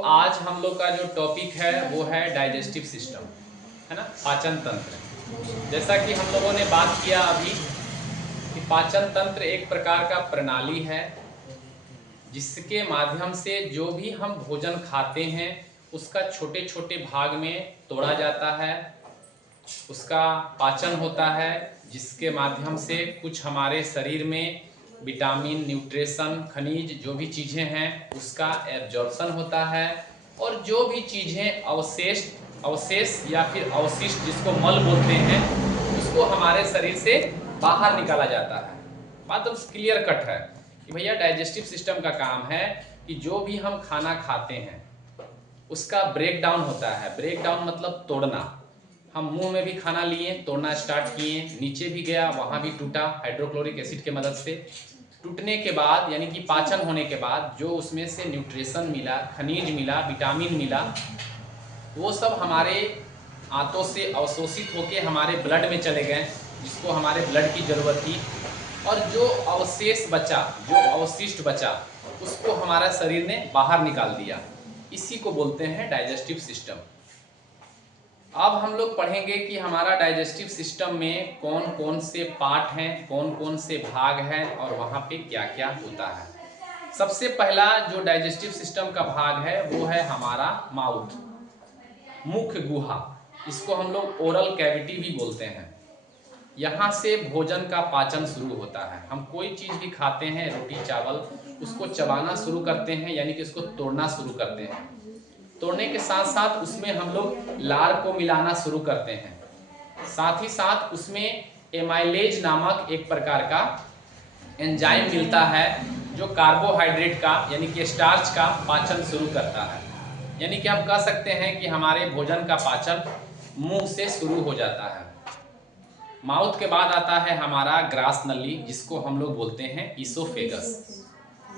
आज हम लोग का जो टॉपिक है वो है डाइजेस्टिव सिस्टम, है ना, पाचन तंत्र। जैसा कि हम लोगों ने बात किया अभी कि पाचन तंत्र एक प्रकार का प्रणाली है जिसके माध्यम से जो भी हम भोजन खाते हैं उसका छोटे छोटे भाग में तोड़ा जाता है, उसका पाचन होता है, जिसके माध्यम से कुछ हमारे शरीर में विटामिन, न्यूट्रिशन, खनिज जो भी चीज़ें हैं उसका एब्जॉर्प्शन होता है, और जो भी चीज़ें अवशेष या फिर अवशिष्ट जिसको मल बोलते हैं उसको हमारे शरीर से बाहर निकाला जाता है। बात तो क्लियर कट है कि भैया डाइजेस्टिव सिस्टम का काम है कि जो भी हम खाना खाते हैं उसका ब्रेक डाउन होता है। ब्रेक डाउन मतलब तोड़ना। हम मुंह में भी खाना लिए, तोड़ना स्टार्ट किए, नीचे भी गया, वहाँ भी टूटा हाइड्रोक्लोरिक एसिड के मदद से। टूटने के बाद यानी कि पाचन होने के बाद जो उसमें से न्यूट्रिशन मिला, खनिज मिला, विटामिन मिला, वो सब हमारे आंतों से अवशोषित होकर हमारे ब्लड में चले गए, जिसको हमारे ब्लड की ज़रूरत थी। और जो अवशेष बचा, जो अवशिष्ट बचा, उसको हमारा शरीर ने बाहर निकाल दिया। इसी को बोलते हैं डाइजेस्टिव सिस्टम। अब हम लोग पढ़ेंगे कि हमारा डाइजेस्टिव सिस्टम में कौन कौन से पार्ट हैं, कौन कौन से भाग हैं और वहाँ पे क्या क्या होता है। सबसे पहला जो डाइजेस्टिव सिस्टम का भाग है वो है हमारा माउथ, मुख गुहा। इसको हम लोग ओरल कैविटी भी बोलते हैं। यहाँ से भोजन का पाचन शुरू होता है। हम कोई चीज़ भी खाते हैं, रोटी चावल, उसको चबाना शुरू करते हैं, यानी कि उसको तोड़ना शुरू करते हैं। तोड़ने के साथ साथ उसमें हम लोग लार को मिलाना शुरू करते हैं। साथ ही साथ उसमें एमाइलेज नामक एक प्रकार का एंजाइम मिलता है जो कार्बोहाइड्रेट का यानी कि स्टार्च का पाचन शुरू करता है। यानी कि हम कह सकते हैं कि हमारे भोजन का पाचन मुंह से शुरू हो जाता है। माउथ के बाद आता है हमारा ग्रास नली, जिसको हम लोग बोलते हैं ईसोफेगस।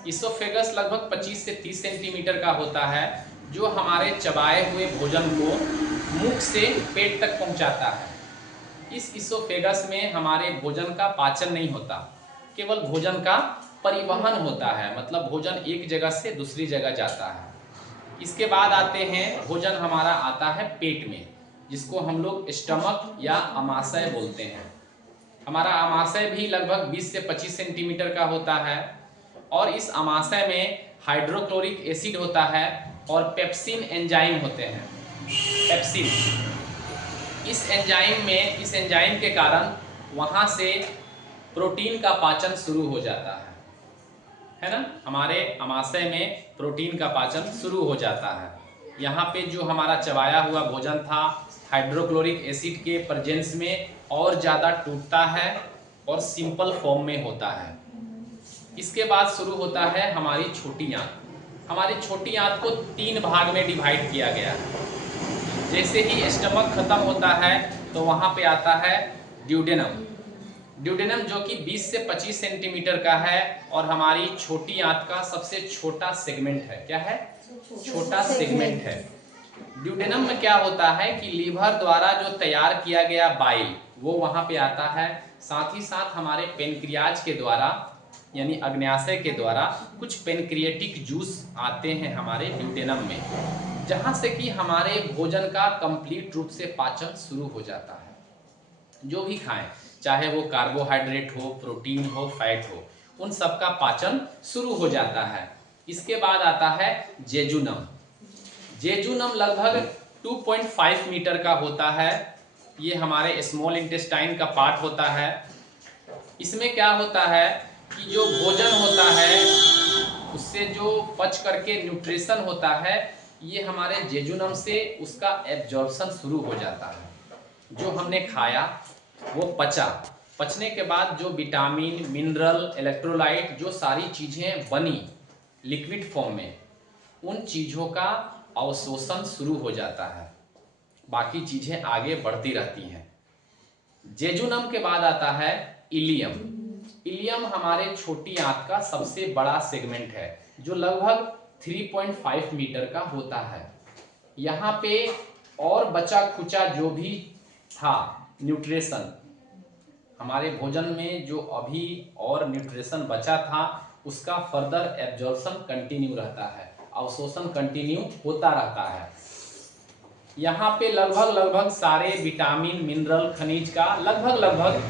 ईसोफेगस लगभग 25 से 30 सेंटीमीटर का होता है, जो हमारे चबाए हुए भोजन को मुख से पेट तक पहुंचाता है। इस ईसोफेगस में हमारे भोजन का पाचन नहीं होता, केवल भोजन का परिवहन होता है, मतलब भोजन एक जगह से दूसरी जगह जाता है। इसके बाद आते हैं भोजन हमारा आता है पेट में, जिसको हम लोग स्टमक या अमाशय बोलते हैं। हमारा अमाशय भी लगभग 20 से 25 सेंटीमीटर का होता है, और इस अमाशय में हाइड्रोक्लोरिक एसिड होता है और पेप्सिन एंजाइम होते हैं। पेप्सिन, इस एंजाइम के कारण वहाँ से प्रोटीन का पाचन शुरू हो जाता है ना। हमारे अमाशय में प्रोटीन का पाचन शुरू हो जाता है। यहाँ पे जो हमारा चबाया हुआ भोजन था हाइड्रोक्लोरिक एसिड के प्रेजेंस में और ज़्यादा टूटता है और सिंपल फॉर्म में होता है। इसके बाद शुरू होता है हमारी छोटी आंत। हमारी छोटी आंत को 3 भाग में डिवाइड किया गया है। जैसे ही स्टमक खत्म होता है तो वहाँ पे आता है ड्यूडेनम। ड्यूडेनम जो कि 20 से 25 सेंटीमीटर का है और हमारी छोटी आंत का सबसे छोटा सेगमेंट है। क्या है? छोटा सेगमेंट है। ड्यूडेनम में क्या होता है कि लीवर द्वारा जो तैयार किया गया बाइल वो वहाँ पे आता है। साथ ही साथ हमारे पेनक्रियाज के द्वारा यानी अग्न्याशय के द्वारा कुछ पेनक्रिएटिक जूस आते हैं हमारे ड्यूडेनम में, जहाँ से कि हमारे भोजन का कंप्लीट रूप से पाचन शुरू हो जाता है। जो भी खाएं, चाहे वो कार्बोहाइड्रेट हो, प्रोटीन हो, फैट हो, उन सब का पाचन शुरू हो जाता है। इसके बाद आता है जेजुनम। जेजुनम लगभग 2.5 मीटर का होता है। ये हमारे स्मॉल इंटेस्टाइन का पार्ट होता है। इसमें क्या होता है कि जो भोजन होता है उससे जो पच करके न्यूट्रिशन होता है, ये हमारे जेजुनम से उसका एब्जॉर्प्शन शुरू हो जाता है। जो हमने खाया वो पचा, पचने के बाद जो विटामिन, मिनरल, इलेक्ट्रोलाइट जो सारी चीज़ें बनी लिक्विड फॉर्म में, उन चीज़ों का अवशोषण शुरू हो जाता है। बाकी चीज़ें आगे बढ़ती रहती हैं। जेजुनम के बाद आता है इलियम। इलियम हमारे छोटी आंत का सबसे बड़ा सेगमेंट है, जो लगभग 3.5 मीटर का होता है। यहाँ पे और बचा खुचा जो भी था न्यूट्रिशन, हमारे भोजन में जो अभी और न्यूट्रिशन बचा था उसका फर्दर एब्जॉर्प्शन कंटिन्यू रहता है। अवशोषण कंटिन्यू होता रहता है। यहाँ पे लगभग सारे विटामिन, मिनरल, खनिज का लगभग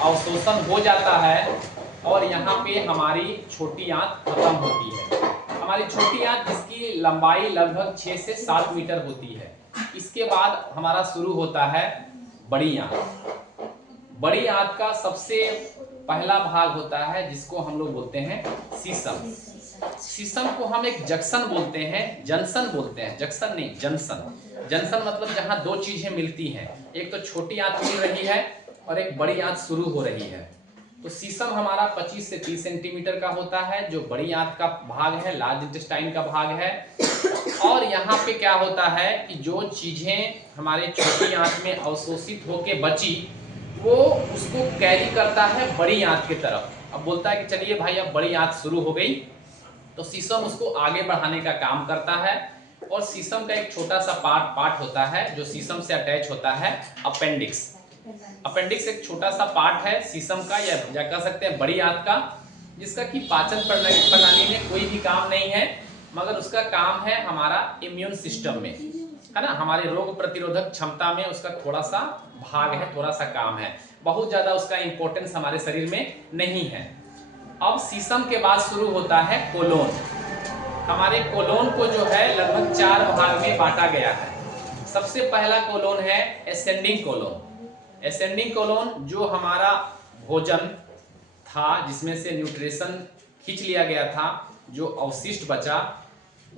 अवशोषण हो जाता है और यहाँ पे हमारी छोटी आंत खत्म होती है। हमारी छोटी आंत जिसकी लंबाई लगभग 6 से 7 मीटर होती है। इसके बाद हमारा शुरू होता है बड़ी आंत। बड़ी आंत का सबसे पहला भाग होता है जिसको हम लोग बोलते हैं सीसम। सीसम को हम एक जंक्शन बोलते हैं, जंक्शन बोलते हैं, जंक्शन नहीं, जंक्शन। जंक्शन मतलब जहां दो चीजें मिलती हैं, एक तो छोटी आंत मिल रही है और एक बड़ी आंत शुरू हो रही है। तो सीसम हमारा 25 से 30 सेंटीमीटर का होता है, जो बड़ी आंत का भाग है, लार्ज इंटेस्टाइन का भाग है। और यहाँ पे क्या होता है कि जो चीजें हमारे छोटी आंत में अवशोषित होके बची, वो उसको कैरी करता है बड़ी आंत की तरफ। अब बोलता है कि चलिए भाई अब बड़ी आंत शुरू हो गई, तो सीसम उसको आगे बढ़ाने का काम करता है। और सीसम का एक छोटा सा पार्ट होता है जो सीसम से अटैच होता है, अपेंडिक्स। अपेंडिक्स एक छोटा सा पार्ट है सीसम का, या कह सकते हैं बड़ी आंत का, जिसका कि पाचन प्रणाली में कोई भी काम नहीं है, मगर उसका काम है हमारा इम्यून सिस्टम में, है ना, हमारे रोग प्रतिरोधक क्षमता में उसका थोड़ा सा भाग है, थोड़ा सा काम है। बहुत ज्यादा उसका इंपॉर्टेंस हमारे शरीर में नहीं है। अब सीसम के बाद शुरू होता है कोलोन। हमारे कोलोन को जो है लगभग 4 भाग में बांटा गया है। सबसे पहला कोलोन है एसेंडिंग कोलोन। एसेंडिंग कोलोन जो हमारा भोजन था जिसमें से न्यूट्रिशन खींच लिया गया था, जो अवशिष्ट बचा,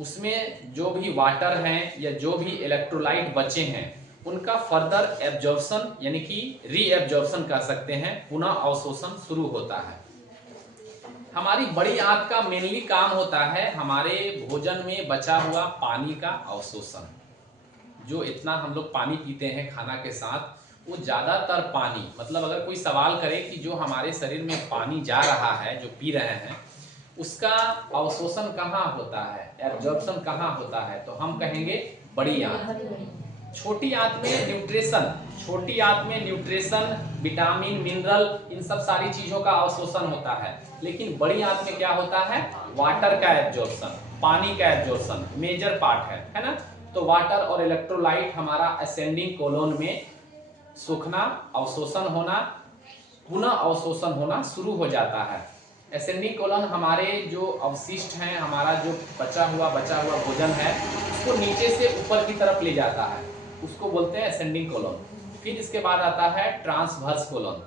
उसमें जो भी वाटर हैं या जो भी इलेक्ट्रोलाइट बचे हैं, उनका फर्दर एब्जॉर्प्शन यानी कि रीएब्जॉर्प्शन कह सकते हैं, पुनः अवशोषण शुरू होता है। हमारी बड़ी आंत का मेनली काम होता है हमारे भोजन में बचा हुआ पानी का अवशोषण। जो इतना हम लोग पानी पीते हैं खाना के साथ, वो ज़्यादातर पानी, मतलब अगर कोई सवाल करे कि जो हमारे शरीर में पानी जा रहा है, जो पी रहे हैं, उसका अवशोषण कहाँ होता है, एब्जॉर्प्शन कहाँ होता है, तो हम कहेंगे बड़ी आंत। छोटी आंत में न्यूट्रिशन, विटामिन, मिनरल, इन सब सारी चीजों का अवशोषण होता है। लेकिन बड़ी आंत में क्या होता है, वाटर का एब्जॉर्प्शन, पानी का एब्जॉर्प्शन मेजर पार्ट है ना। तो वाटर और इलेक्ट्रोलाइट हमारा असेंडिंग कोलोन में सूखना, अवशोषण होना, पुनः अवशोषण होना शुरू हो जाता है। एसेंडिंग कोलन हमारे जो अवशिष्ट हैं, हमारा जो बचा हुआ भोजन है, उसको नीचे से ऊपर की तरफ ले जाता है, उसको बोलते हैं एसेंडिंग कोलन। फिर इसके बाद आता है ट्रांसवर्स कोलन।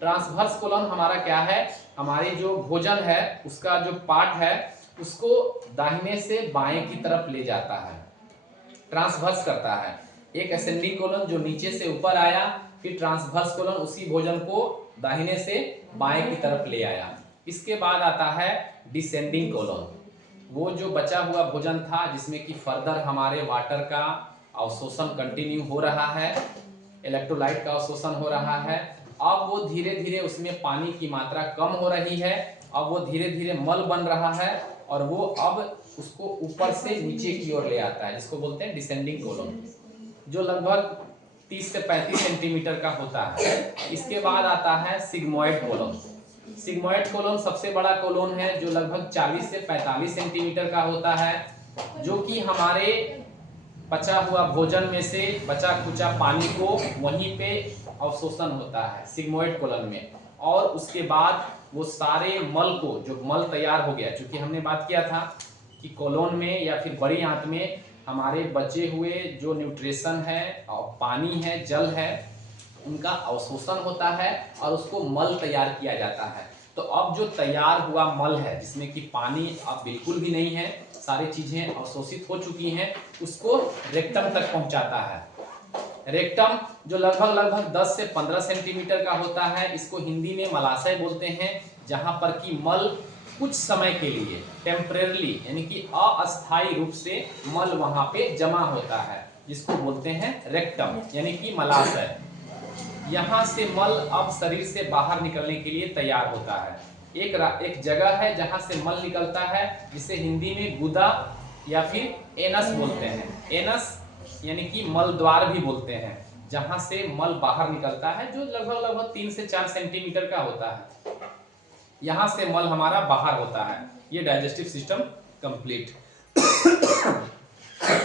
ट्रांसवर्स कोलन हमारा क्या है, हमारे जो भोजन है उसका जो पार्ट है उसको दाहिने से बाएं की तरफ ले जाता है, ट्रांसवर्स करता है। एक एसेंडिंग कोलन जो नीचे से ऊपर आया, फिर ट्रांसवर्स कोलन उसी भोजन को दाहिने से बाएं की तरफ ले आया। इसके बाद आता है डिसेंडिंग कोलन, वो जो बचा हुआ भोजन था जिसमें कि फर्दर हमारे वाटर का अवशोषण कंटिन्यू हो रहा है, इलेक्ट्रोलाइट का अवशोषण हो रहा है। अब वो धीरे धीरे उसमें पानी की मात्रा कम हो रही है, अब वो धीरे धीरे मल बन रहा है और वो अब उसको ऊपर से नीचे की ओर ले आता है, जिसको बोलते हैं डिसेंडिंग कोलन, जो लगभग 30 से 35 सेंटीमीटर का होता है। इसके बाद आता है सिग्मोइड कोलन। सिग्मोइड कोलन सबसे बड़ा कोलन है जो लगभग 40 से 45 सेंटीमीटर का होता है, जो कि हमारे बचा हुआ भोजन में से बचा खुचा पानी को वहीं पे अवशोषण होता है सिग्मोइड कोलन में। और उसके बाद वो सारे मल को, जो मल तैयार हो गया, क्योंकि हमने बात किया था कि कोलन में या फिर बड़ी आंत में हमारे बचे हुए जो न्यूट्रिशन है और पानी है, जल है, उनका अवशोषण होता है और उसको मल तैयार किया जाता है। तो अब जो तैयार हुआ मल है, जिसमें कि पानी अब बिल्कुल भी नहीं है, सारी चीजें अवशोषित हो चुकी हैं, उसको रेक्टम तक पहुंचाता है। रेक्टम जो लगभग 10 से 15 सेंटीमीटर का होता है, इसको हिंदी में मलाशय बोलते हैं, जहां पर कि मल कुछ समय के लिए टेम्परेरली यानी कि अस्थायी रूप से मल वहां पे जमा होता है, जिसको बोलते हैं रेक्टम यानी कि मलाशय। यहाँ से मल अब शरीर से बाहर निकलने के लिए तैयार होता है। एक जगह है जहाँ से मल निकलता है, जिसे हिंदी में गुदा या फिर एनस बोलते हैं। एनस यानी कि मल द्वार भी बोलते हैं, जहाँ से मल बाहर निकलता है, जो लगभग 3 से 4 सेंटीमीटर का होता है। यहाँ से मल हमारा बाहर होता है। ये डाइजेस्टिव सिस्टम कंप्लीट।